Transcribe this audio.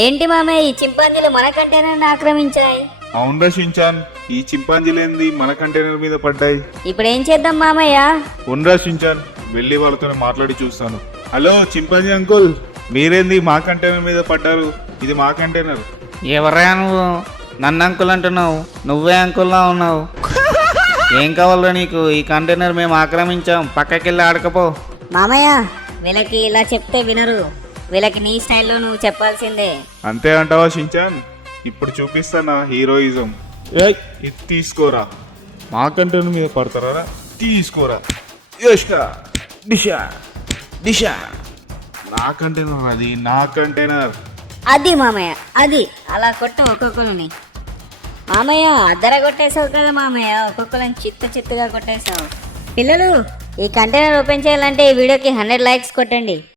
ఏంటి మామయ్య, ఈ చింపాంజీలు మన కంటైనర్ని ఆక్రమించాయి. అవును షించాన్, ఈ చింపాంజీలేంది మన కంటైనర్ మీద పడ్డాయి. ఇప్పుడు ఏం చేద్దాం మామయ్య? ఉండ్రా షించాన్, వెళ్ళి వాళ్ళతో మాట్లాడి చూస్తాను. హలో చింపాంజీ అంకుల్, మీరేంది మా కంటైనర్ మీద పడ్డారు? ఇది మా కంటైనర్. ఎవరా నువ్వు? నన్ను అంకుల్ అంటున్నావు? నువ్వే అంకుల్లా ఉన్నావు. ఏం కావాలరా నీకు? ఈ కంటైనర్ మేము ఆక్రమించాం, పక్కకెళ్ళి ఆడకపో. మామయ్య, వీళ్ళకి ఇలా చెప్తే వినరు. వీళ్ళకి నీ స్టైల్లో నువ్వు చెప్పాల్సిందే. అంతే అంటావా షించాన్? ఇప్పుడు చూపిస్తానా హీరోయిజం. ఇది తీసుకోరా. మా కంటైనర్ మీద పడతారా? తీసుకోరా. యోష్కా, దిశా దిశా. నా కంటైనర్, అది నా కంటైనర్. అది మామయ్య, అది అలా కొట్టు ఒక్కొక్కరిని. మామయ్య అద్దర కొట్టేసావు కదా మామయ్య, ఒక్కొక్కరిని చిత్తుగా కొట్టేసావు. పిల్లలు, ఈ కంటైనర్ ఓపెన్ చేయాలంటే ఈ వీడియోకి 100 లైక్స్ కొట్టండి.